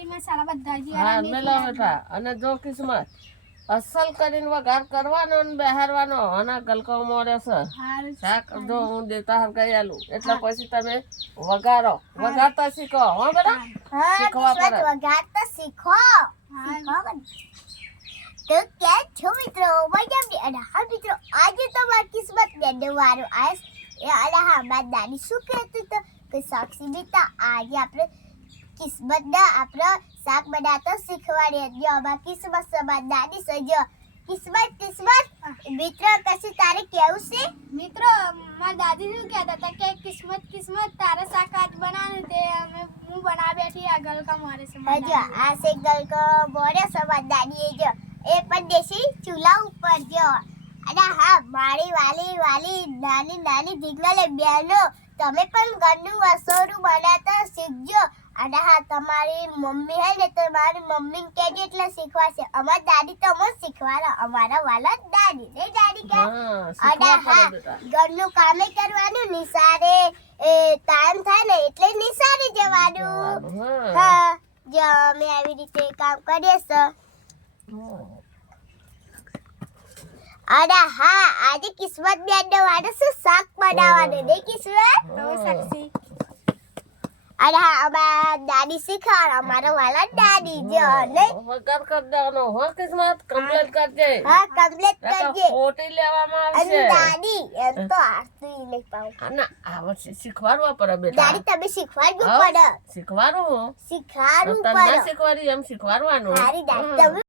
મરી મસાલા બધા હા જીરા મેલા બેટા અને જો કિસ્મત અસલ કરીને વઘાર કરવાનો ને બેહારવાનો અને ગલકો મોરે છે હારું શાક જો હું દેતા હરગાઈ આલું એટલે પછી તમે વઘારતા શીખો હો બેટા શીખવા પડે વગાડતા શીખો તો કેમ છો મિત્રો મજામાં અને હા મિત્રો આજે તો મારી કિસ્મત બેનવાનો આયસ અને હા મારી દાદી શું કહેતી તો કે સાક્ષી બેટા આજે આપણે કિસ્મતના આપણે શાક બનાવતા શીખવાડીએ જો અમારી કિસ્મત સમાન દાદી સજો કિસ્મત મિત્ર કશું તારે કેવું છે મિત્ર મારા દાદી શું કહેતા હતા કે કિસ્મત તારે શાક આજ બનાવવાનું તે હું બનાવી બેઠી આ ગલકા મારે છે હજો આ છે ગલકો મોરે સમાન દાદી જો એ પણ દેશી ચૂલા ઉપર જો અને હા મારી વાલી નાની દીકરાને બહેનો તમે પણ ઘરનું રસોડું બનાવતા શીખજો અને હા તમારી મમ્મી હે ને તો મારી મમ્મી કહેજો એટલે શીખવાશે અમારી દાદી તો અમને શીખવાડે અમારા વાલા દાદી ને દાદી કે અને હા ઘરનું કામે કરવાનું નિસારે ટાઈમ થાય ને એટલે નિસારે જવાનું હા જો અમે આવી રીતે કામ કરીએ છીએ અરે હા આજે કિસ્મત બેનનો વાળો શું શાક બનાવવાનું ને કિસ્મત સાક્ષી અરે હા અમારા દાદી શીખવાડ અમારા વાલા દાદી જો ને વઘાર કર દેવાનો હો કિસ્મત કમ્પ્લીટ કરજે હા કમ્પ્લીટ કરજે ખોટી લેવામાં અને આવશે દાદી એમ તો આરતી નહીં પાઉં અને આવડશે શીખવાડવા પડે બેટા દાદી તમે શીખવાડવું હા, પડે શીખવાડવું શીખવાડવું તને ના પડે શીખવાડી એમ શીખવાડવાનું મારી દાદી તમે